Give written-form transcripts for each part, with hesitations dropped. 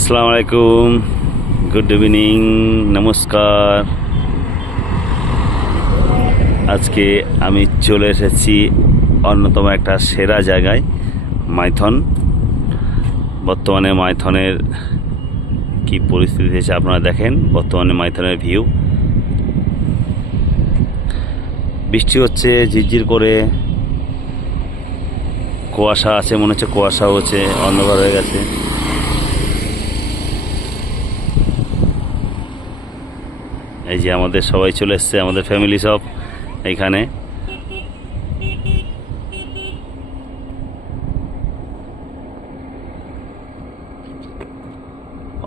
আসসালামু আলাইকুম, good evening, নমস্কার। আজকে আমি চলে এসেছি অন্যতম একটা সেরা জায়গায়, মাইথন। বর্তমানে মাইথনের কি পরিস্থিতি হয়েছে আপনারা দেখেন। বর্তমানে মাইথনের ভিউ, বৃষ্টি হচ্ছে ঝিরঝির করে, কুয়াশা আছে, মনে হচ্ছে কুয়াশা হচ্ছে, অন্ধকার হয়ে গেছে। এই যে আমাদের সবাই চলে এসছে, আমাদের ফ্যামিলি সব এইখানে।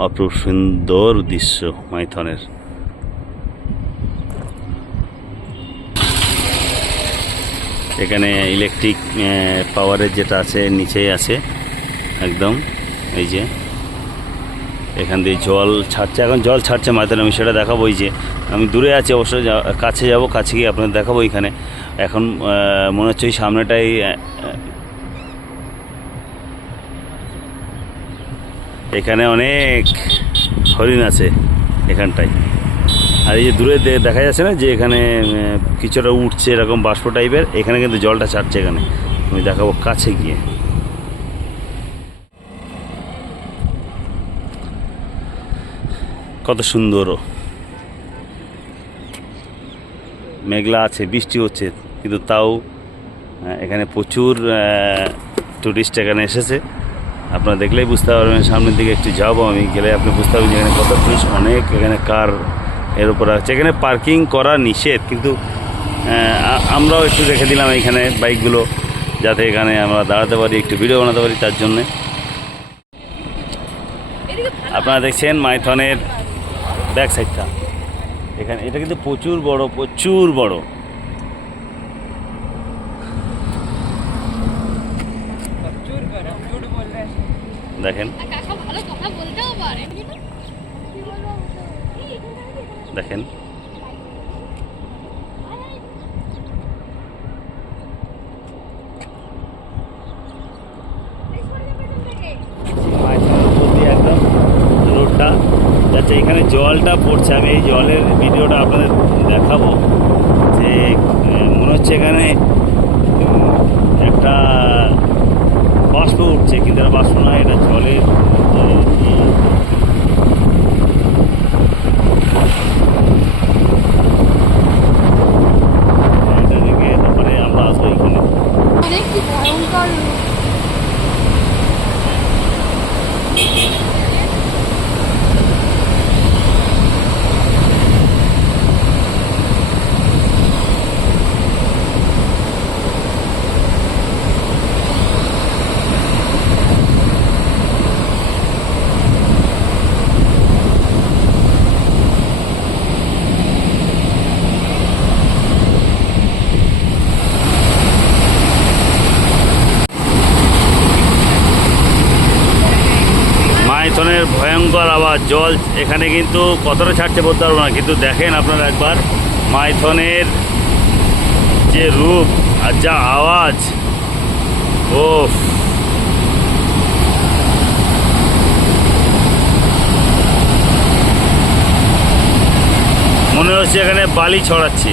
অপরূপ সুন্দর দৃশ্য মাইথনের। এখানে ইলেকট্রিক পাওয়ারের যেটা আছে নিচেই আছে একদম। এই যে এখান দিয়ে জল ছাড়ছে, এখন জল ছাড়ছে মাইথনে, আমি সেটা দেখাবো। এই যে আমি দূরে আছি, অবশ্যই কাছে যাব, কাছে গিয়ে আপনাদের দেখাবো। এখানে এখন মনে হচ্ছে ওই সামনেটাই এখানে অনেক হরিণ আছে এখানটায়। আর এই যে দূরে দেখা যাচ্ছে না যে এখানে কিছুটা উঠছে এরকম বাষ্প টাইপের, এখানে কিন্তু জলটা ছাড়ছে। এখানে আমি দেখাবো কাছে গিয়ে। কত সুন্দর, মেঘলা আছে, বৃষ্টি হচ্ছে, কিন্তু তাও এখানে প্রচুর টুরিস্ট এখানে এসেছে। আপনারা দেখলেই বুঝতে পারবেন। সামনের দিকে একটু যাবো, আমি গেলে আপনি বুঝতে পারবেন যে এখানে কত টুরিস্ট। অনেক এখানে কার এর উপর আছে। এখানে পার্কিং করা নিষেধ, কিন্তু আমরাও একটু রেখে দিলাম এখানে বাইকগুলো, যাতে এখানে আমরা দাঁড়াতে পারি, একটু ভিডিও বানাতে পারি। তার জন্যে আপনারা দেখছেন মাইথনের ব্যাক সাইডটা। এখানে এটা কিন্তু প্রচুর বড়, প্রচুর বড়। দেখেন দেখেন, একদম রোডটা যাচ্ছে, এখানে জলটা পড়ছে। আমি এই জলের ভিডিওটা আপনাদের দেখাবো। যে মনে হচ্ছে এখানে একটা বাষ্প উঠছে, কিন্তু এটা বাষ্প নয়, এটা জলের তারপরে আমরা আসবো এখানে। মাইথনের ভয়ঙ্কর আওয়াজ, জল এখানে কিন্তু কতটা ছাড়ছে বলতে পারবো না, কিন্তু দেখেন আপনারা একবার মাইথনের যে রূপ আর যা আওয়াজ। ও মনে হচ্ছে এখানে বালি ছড়াচ্ছে,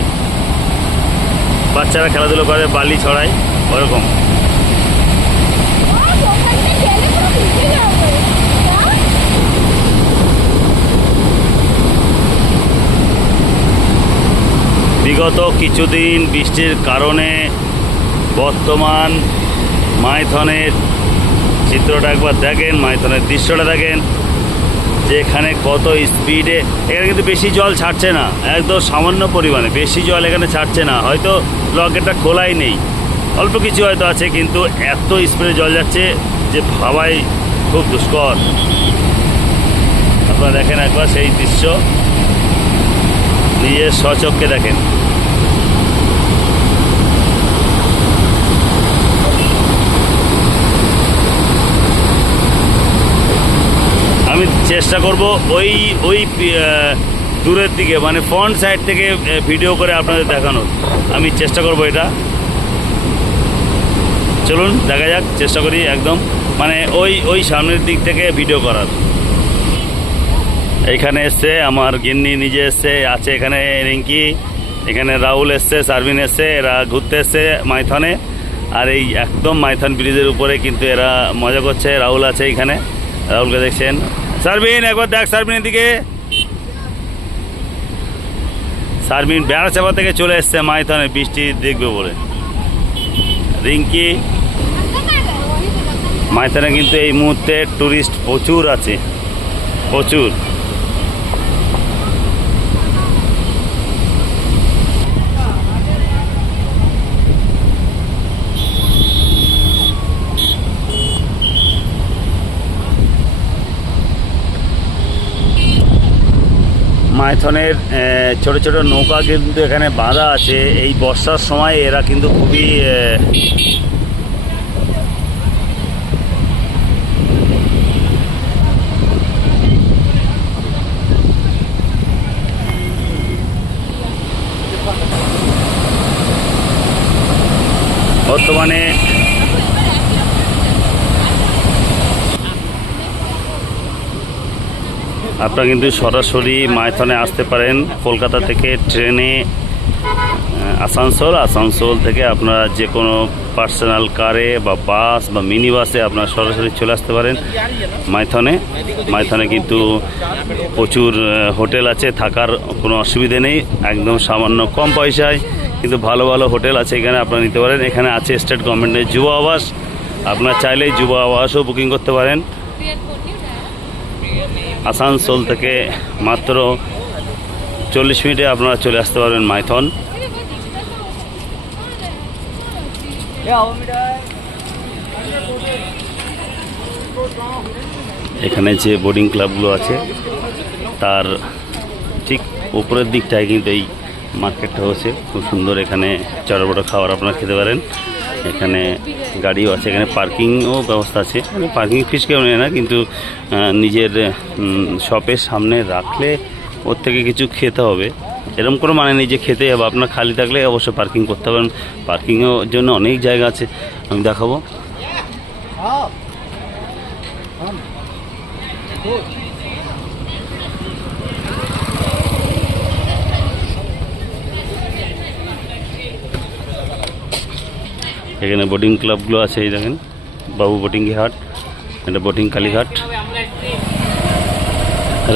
বাচ্চারা খেলাধুলো করে, বালি ছড়ায় ওরকম। বিগত কিছুদিন বৃষ্টির কারণে বর্তমান মাইথনের চিত্রটা একবার দেখেন, মাইথনের দৃশ্যটা দেখেন, যে এখানে কত স্পিডে। এখানে কিন্তু বেশি জল ছাড়ছে না, একদম সামান্য পরিমাণে, বেশি জল এখানে ছাড়ছে না। হয়তো লকেটটা খোলাই নেই, অল্প কিছু হয়তো আছে, কিন্তু এত স্পিডে জল যাচ্ছে যে ভাবাই খুব দুষ্কর। আপনারা দেখেন একবার সেই দৃশ্য, নিজের স্বচক্ষে দেখেন। আমি চেষ্টা করব ওই ওই দূরের দিকে, মানে ফ্রন্ট সাইড থেকে ভিডিও করে আপনাদের দেখানোর আমি চেষ্টা করব। এটা চলুন দেখা যাক, চেষ্টা করি একদম, মানে ওই সামনের দিক থেকে ভিডিও করার। এইখানে এসছে আমার গিন্নি নিজে এসছে, আছে এখানে রিঙ্কি, এখানে রাহুল এসছে, সার্বিন এসছে, এরা ঘুরতে এসছে মাইথনে। আর এই একদম মাইথন ব্রিজের উপরে কিন্তু এরা মজা করছে। রাহুল আছে এখানে, রাহুলকে দেখছেন। সার্বিন একবার দেখ সার্বিনের দিকে। সার্বিন বেড়াচাপা থেকে চলে এসছে মাইথনে বৃষ্টি দেখবে বলে। রিঙ্কি, মাইথনে কিন্তু এই মুহূর্তে টুরিস্ট প্রচুর আছে, প্রচুর। মাইথনের ছোট ছোট নৌকা কিন্তু এখানে বাঁধা আছে। এই বর্ষার সময় এরা কিন্তু খুবই বর্তমানে আপনারা কিন্তু সরাসরি মাইথনে আসতে পারেন কলকাতা থেকে ট্রেনে আসানসোল থেকে আপনারা যে কোনো পার্সোনাল কারে বা বাস বা মিনি বাসে আপনারা সরাসরি চলে আসতে পারেন মাইথনে কিন্তু প্রচুর হোটেল আছে, থাকার কোনো অসুবিধে নেই, একদম সামান্য কম পয়সায় কিন্তু ভালো ভালো হোটেল আছে এখানে আপনারা নিতে পারেন। এখানে আছে স্টেট গভর্নমেন্টের যুব আবাস, আপনারা চাইলেই যুব আবাসও বুকিং করতে পারেন। আসানসোল থেকে মাত্র 40 মিনিটে আপনারা চলে আসতে পারবেন মাইথন। এখানে যে বোর্ডিং ক্লাবগুলো আছে তার ঠিক উপরের দিকটায় কিন্তু এই মার্কেটটা হচ্ছে খুব সুন্দর। এখানে চড়াবড়া খাবার আপনারা খেতে পারেন। এখানে গাড়িও আছে, এখানে পার্কিংও ব্যবস্থা আছে। পার্কিং ফিস কেউ নেয় না, কিন্তু নিজের শপের সামনে রাখলে ওর থেকে কিছু খেতে হবে এরকম কোনো মানে নেই যে খেতেই হবে। আপনার খালি থাকলে অবশ্যই পার্কিং করতে পারেন। পার্কিংয়ের জন্য অনেক জায়গা আছে, আমি দেখাবো। এখানে বোটিং ক্লাবগুলো আছে, এই দেখেন বাবু বোটিং ঘাট, এটা বোটিং কালীঘাট।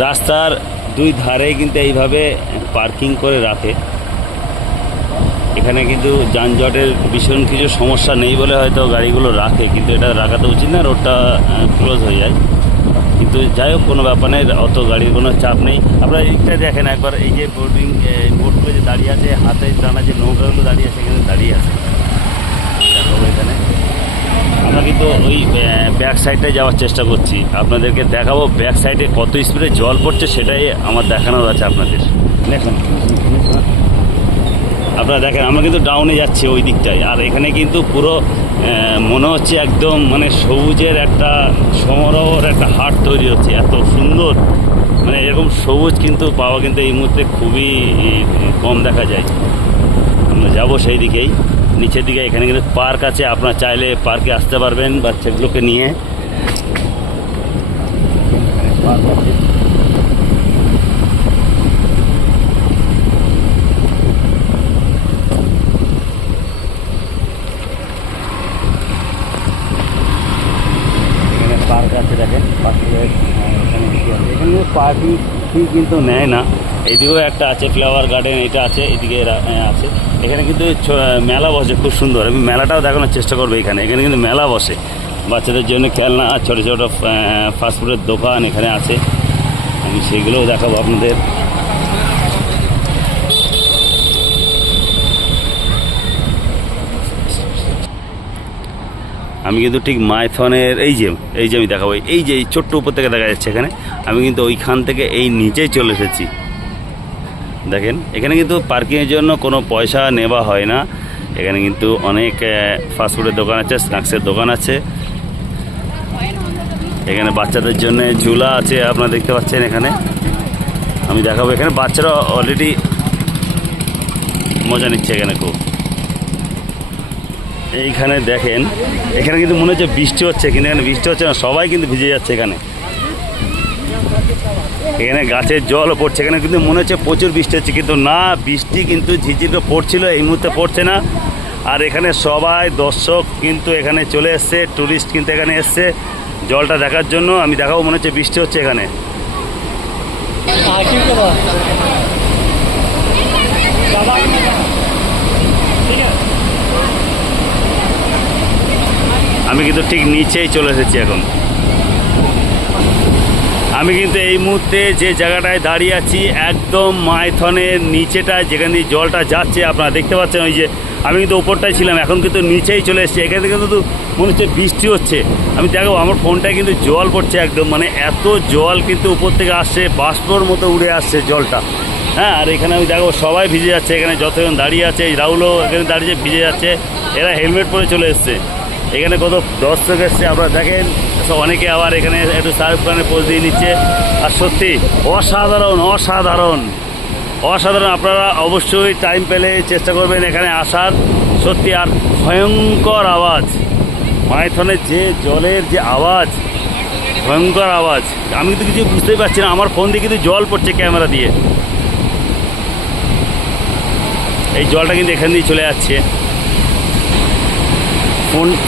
রাস্তার দুই ধারে কিন্তু এইভাবে পার্কিং করে রাখে। এখানে কিন্তু যানজটের ভীষণ কিছু সমস্যা নেই বলে হয়তো গাড়িগুলো রাখে, কিন্তু এটা রাখা তো উচিত না, রোডটা ক্লোজ হয়ে যায়। কিন্তু যাই হোক কোনো ব্যাপার নেই, অত গাড়ির কোনো চাপ নেই। আপনারা এইটা দেখেন একবার, এই যে বোটগুলো যে দাঁড়িয়ে আছে, হাতে টানা যে নৌকাগুলো দাঁড়িয়ে আছে, এখানে দাঁড়িয়ে আছে। এখানে আমরা কিন্তু ওই ব্যাক সাইডটায় যাওয়ার চেষ্টা করছি, আপনাদেরকে দেখাবো ব্যাক সাইডে কত স্পিডে জল পড়ছে সেটাই আমার দেখানোর আছে আপনাদের। দেখুন আপনারা দেখেন, আমরা কিন্তু ডাউনে যাচ্ছি ওই দিকটায়, আর এখানে কিন্তু পুরো মনে হচ্ছে একদম মানে সবুজের একটা সমারোহর একটা হাট তৈরি হচ্ছে। এত সুন্দর, মানে এরকম সবুজ কিন্তু পাওয়া কিন্তু এই মুহূর্তে খুবই কম দেখা যায়। আমরা যাবো সেই দিকেই, নিচের দিকে। এখানে কিন্তু পার্ক আছে, আপনারা চাইলে পার্কে আসতে পারবেন বাচ্চাগুলোকে নিয়ে। পার্ক আছে। এখানে পার্ক আছে, দেখেন পার্কের এখানে পার্কিং ফি কিন্তু নেয় না। এইদিকেও একটা আছে ফ্লাওয়ার গার্ডেন, এটা আছে, এদিকে আছে। এখানে কিন্তু মেলা বসে খুব সুন্দর, আমি মেলাটাও দেখানোর চেষ্টা করবো। এখানে কিন্তু মেলা বসে, বাচ্চাদের জন্য খেলনা, ছোটো ছোটো ফাস্টফুডের দোকান এখানে আছে, আমি সেগুলোও দেখাবো আপনাদের। আমি কিন্তু ঠিক মাইথনের এই যে আমি দেখাবো, এই যে এই ছোট্ট উপর থেকে দেখা যাচ্ছে এখানে, আমি কিন্তু ওইখান থেকে এই নিচেই চলে এসেছি। দেখেন এখানে কিন্তু পার্কিংয়ের জন্য কোনো পয়সা নেওয়া হয় না। এখানে কিন্তু অনেক ফাস্টফুডের দোকান আছে, স্ন্যাক্সের দোকান আছে। এখানে বাচ্চাদের জন্য ঝুলা আছে, আপনারা দেখতে পাচ্ছেন। এখানে আমি দেখাবো, এখানে বাচ্চারা অলরেডি মজা নিচ্ছে এখানে খুব। এইখানে দেখেন, এখানে কিন্তু মনে হচ্ছে বৃষ্টি হচ্ছে, কিন্তু এখানে বৃষ্টি হচ্ছে না, সবাই কিন্তু ভিজে যাচ্ছে এখানে। এখানে গাছের জলও পড়ছে, এখানে কিন্তু মনে হচ্ছে প্রচুর বৃষ্টি হচ্ছে, কিন্তু না, বৃষ্টি কিন্তু ঝিরঝির করে পড়ছিল, এই মুহূর্তে পড়ছে না। আর এখানে সবাই দর্শক কিন্তু এখানে চলে এসছে, টুরিস্ট কিন্তু এখানে এসছে জলটা দেখার জন্য। আমি দেখাবো, মনে হচ্ছে বৃষ্টি হচ্ছে এখানে। আমি কিন্তু ঠিক নিচেই চলে এসেছি এখন। আমি কিন্তু এই মুহূর্তে যে জায়গাটায় দাঁড়িয়ে আছি একদম মাইথনের নিচেটায়, যেখান দিয়ে জলটা যাচ্ছে আপনারা দেখতে পাচ্ছেন। ওই যে আমি কিন্তু ওপরটায় ছিলাম, এখন কিন্তু নিচেই চলে এসেছি। এখান থেকে কিন্তু মনে হচ্ছে বৃষ্টি হচ্ছে। আমি দেখো আমার ফোনটায় কিন্তু জল পড়ছে একদম, মানে এত জল কিন্তু উপর থেকে আসছে, বাষ্পর মতো উড়ে আসছে জলটা। হ্যাঁ, আর এখানে আমি দেখো সবাই ভিজে যাচ্ছে, এখানে যতজন দাঁড়িয়ে আছে, রাহুলও এখানে দাঁড়িয়ে ভিজে যাচ্ছে, এরা হেলমেট পরে চলে এসছে। এখানে কত দর্শক এসছে আপনারা দেখেন, অনেকে আবার এখানে একটু শাহরুখ খানের পোজ দিয়ে নিচ্ছে। আর সত্যি অসাধারণ অসাধারণ অসাধারণ। আপনারা অবশ্যই টাইম পেলে চেষ্টা করবেন এখানে আসার। সত্যি, আর ভয়ঙ্কর আওয়াজ, মাইথনের যে জলের যে আওয়াজ, ভয়ঙ্কর আওয়াজ। আমি কিন্তু কিছু বুঝতেই পারছি না, আমার ফোন দিয়ে কিন্তু জল পড়ছে ক্যামেরা দিয়ে। এই জলটা কিন্তু এখান দিয়ে চলে যাচ্ছে,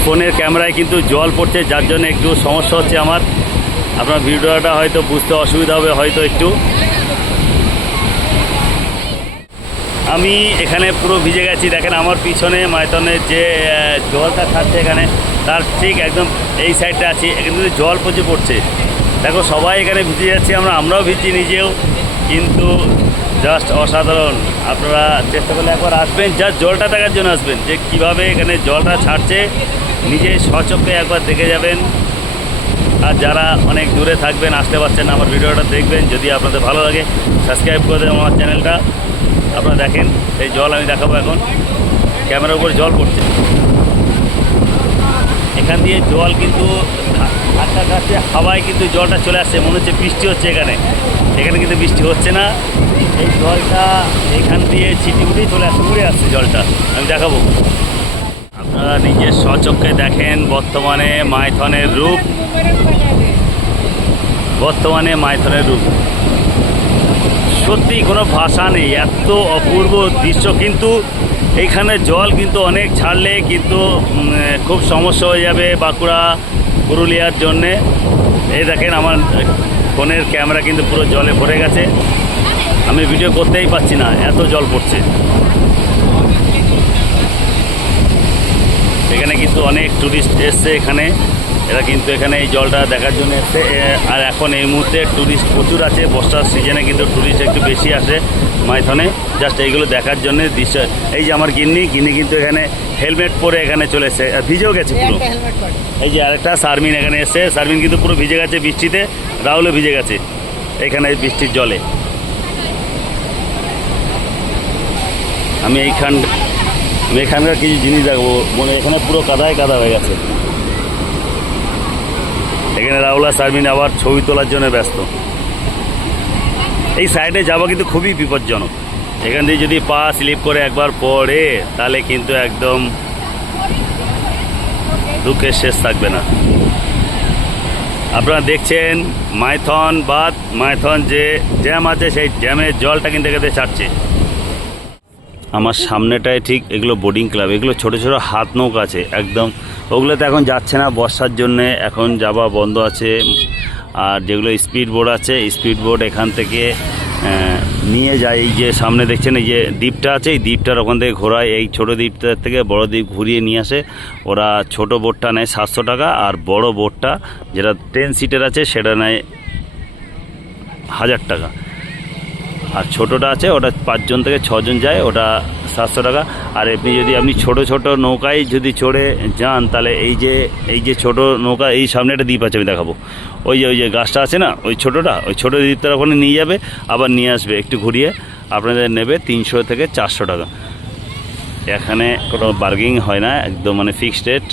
ফোনের ক্যামেরায় কিন্তু জল পড়ছে, যার জন্য একটু সমস্যা হচ্ছে আমার। আপনার ভিডিওটা হয়তো বুঝতে অসুবিধা হবে হয়তো একটু। আমি এখানে পুরো ভিজে গেছি, দেখেন আমার পিছনে মাইথনের যে জলটা থাকছে এখানে, তার ঠিক একদম এই সাইডটা আছি, এখানে কিন্তু জল প্রচুর পড়ছে। দেখো সবাই এখানে ভিজে যাচ্ছে, আমরাও ভিজছি নিজেও, কিন্তু জাস্ট অসাধারণ। আপনারা চেষ্টা করলে একবার আসবেন, জাস্ট জলটা দেখার জন্য আসবেন, যে কীভাবে এখানে জলটা ছাড়ছে, নিজে স্বচক্ষে একবার দেখে যাবেন। আর যারা অনেক দূরে থাকবেন, আসতে পারছেন না, আমার ভিডিওটা দেখবেন। যদি আপনাদের ভালো লাগে সাবস্ক্রাইব করে দেবেন আমার চ্যানেলটা। আপনারা দেখেন এই জল আমি দেখাবো এখন, ক্যামেরার উপর জল পড়ছে, এখান দিয়ে জল কিন্তু ধাক্কা খাচ্ছে, হাওয়ায় কিন্তু জলটা চলে আসছে, মনে হচ্ছে বৃষ্টি হচ্ছে। এখানে কিন্তু বৃষ্টি হচ্ছে না, এই জলটা এখান দিয়ে ছিটি উঠেই চলে আসছে, উড়ে আসছে জলটা। আমি দেখাবো, আপনারা নিজের স্বচক্ষে দেখেন বর্তমানে মাইথনের রূপ, সত্যি কোনো ভাষা নেই, এত অপূর্ব দৃশ্য। কিন্তু এইখানে জল কিন্তু অনেক ছাড়লে কিন্তু খুব সমস্যা হয়ে যাবে বাঁকুড়া পুরুলিয়ার জন্যে। এই দেখেন আমার ফোনের ক্যামেরা কিন্তু পুরো জলে ভরে গেছে, আমি ভিডিও করতেই পারছি না, এত জল পড়ছে। এখানে কিন্তু অনেক টুরিস্ট এসছে এখানে, এরা কিন্তু এখানে এই জলটা দেখার জন্য এসছে। আর এখন এই মুহূর্তে টুরিস্ট প্রচুর আছে, বর্ষার সিজনে কিন্তু টুরিস্ট একটু বেশি আসে মাইথনে, জাস্ট এইগুলো দেখার জন্য দৃশ্য। এই যে আমার গিন্নি কিন্তু এখানে হেলমেট পরে এখানে চলে এসছে, ভিজেও গেছে পুরো। এই যে আরেকটা শারমিন এখানে এসছে, শারমিন কিন্তু পুরো ভিজে গেছে বৃষ্টিতে, রাহুলও ভিজে গেছে এখানে বৃষ্টির জলে। আমি এখানকার কিছু জিনিস দেখবো, মানে এখানে পুরো কাদায় কাদা হয়ে গেছে। এখানে রাহুল আর শারমিন আবার ছবি তোলার জন্য ব্যস্ত। এই সাইডে যাওয়া কিন্তু খুবই বিপজ্জনক, এখান দিয়ে যদি পা স্লিপ করে একবার পড়ে তাহলে কিন্তু একদম দুঃখের শেষ থাকবে না। আপনারা দেখছেন মাইথন যে জ্যাম আছে, সেই জ্যামের জলটা কিন্তু এখানে ছাড়ছে। আমার সামনেটায় ঠিক এগুলো বোটিং ক্লাব, এগুলো ছোটো ছোটো হাত নৌকা আছে একদম, ওগুলোতে এখন যাচ্ছে না বর্ষার জন্যে, এখন যাওয়া বন্ধ আছে। আর যেগুলো স্পিড বোট আছে, স্পিড বোট এখান থেকে নিয়ে যায়। এই যে সামনে দেখছেন এই যে দ্বীপটা আছে, এই দ্বীপটার ওখান থেকে ঘোরায়, এই ছোটো দ্বীপটার থেকে বড় দ্বীপ ঘুরিয়ে নিয়ে আসে। ওরা ছোট বোটটা নেয় 700 টাকা, আর বড় বোটটা যেটা 10 সিটের আছে সেটা নেয় 1000 টাকা। আর ছোটোটা আছে ওটা 5 জন থেকে 6 জন যায়, ওটা 700 টাকা। আর আপনি ছোট ছোট নৌকায় যদি চড়ে যান, তাহলে এই যে ছোট নৌকা, এই সামনে একটা দ্বীপ আছে আমি দেখাবো, ওই যে গাছটা আছে না, ওই ছোটো দ্বীপটার ওখানে নিয়ে যাবে, আবার নিয়ে আসবে একটু ঘুরিয়ে, আপনাদের নেবে 300 থেকে 400 টাকা। এখানে কোনো বার্গেনিং হয় না, একদম মানে ফিক্সড রেট।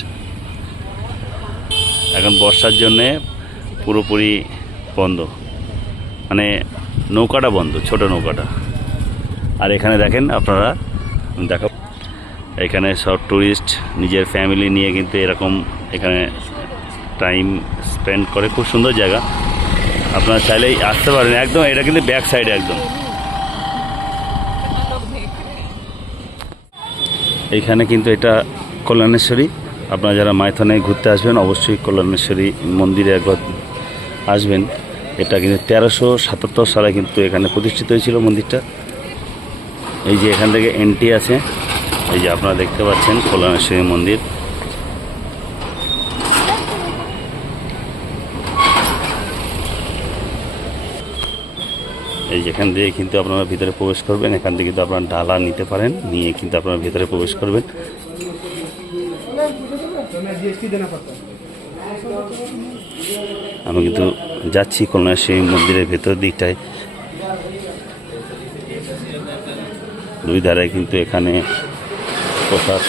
এখন বর্ষার জন্যে পুরোপুরি বন্ধ, মানে নৌকাটা বন্ধ, ছোট নৌকাটা। আর এখানে দেখেন আপনারা, দেখো এখানে সব ট্যুরিস্ট নিজের ফ্যামিলি নিয়ে কিন্তু এরকম এখানে টাইম স্পেন্ড করে, খুব সুন্দর জায়গা। আপনারা চাইলেই আসতে পারেন। একদম এটা কিন্তু ব্যাক সাইডে একদম। এইখানে কিন্তু এটা কল্যাণেশ্বরী। আপনারা যারা মাইথনে ঘুরতে আসবেন অবশ্যই কল্যাণেশ্বরী মন্দিরে একবার আসবেন। এটা কিন্তু 1377 সালে কিন্তু এখানে প্রতিষ্ঠিত হয়েছিল মন্দিরটা। এই যে এখান থেকে এন্ট্রি আছে, এই যে আপনারা দেখতে পাচ্ছেন কল্যাণেশ্বরী মন্দির। এই যেখান দিয়ে কিন্তু আপনারা ভিতরে প্রবেশ করবেন, এখান থেকে কিন্তু আপনারা ডালা নিতে পারেন, নিয়ে কিন্তু আপনারা ভিতরে প্রবেশ করবেন। আমি কিন্তু যাচ্ছি কল্যাণেশ্বরী মন্দিরের ভেতর দিকটায়। দুই ধারে কিন্তু এখানে প্রসাদ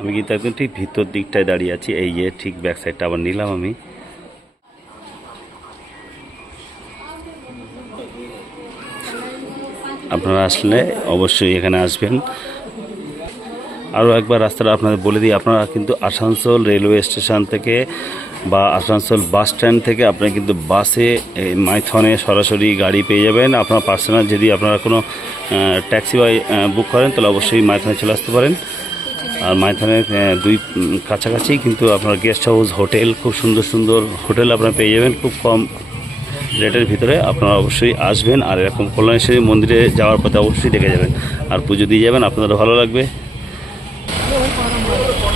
আমি কিন্তু একদম ঠিক ভিতর দিকটায় দাঁড়িয়ে আছি। এই যে ঠিক ব্যাক সাইডটা আবার নিলাম আমি। আপনারা আসলে অবশ্যই এখানে আসবেন। আরও একবার রাস্তাটা আপনাদের বলে দিই, আপনারা কিন্তু আসানসোল রেলওয়ে স্টেশন থেকে বা আসানসোল বাস স্ট্যান্ড থেকে আপনারা কিন্তু বাসে মাইথনে সরাসরি গাড়ি পেয়ে যাবেন। আপনার পার্সোনাল যদি আপনারা কোনো ট্যাক্সি বা বুক করেন তাহলে অবশ্যই মাইথনে চলে আসতে পারেন। আর মাইথনের দুই কাছাকাছি কিন্তু আপনার গেস্ট হাউস, হোটেল, খুব সুন্দর সুন্দর হোটেল আপনারা পেয়ে যাবেন খুব কম রেটের ভিতরে। আপনারা অবশ্যই আসবেন আর এরকম কল্যাণেশ্বরী মন্দিরে যাওয়ার পথে অবশ্যই দেখে যাবেন আর পুজো দিয়ে যাবেন, আপনাদেরও ভালো লাগবে।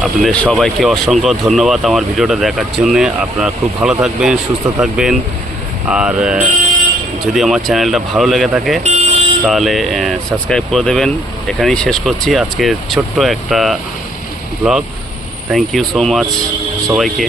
আপনাদের সবাইকে অসংখ্য ধন্যবাদ আমার ভিডিওটা দেখার জন্যে। আপনারা খুব ভালো থাকবেন, সুস্থ থাকবেন। আর যদি আমার চ্যানেলটা ভালো লেগে থাকে তাহলে সাবস্ক্রাইব করে দেবেন। এখানেই শেষ করছি আজকে ছোট্ট একটা blog. Thank you so much সবাইকে।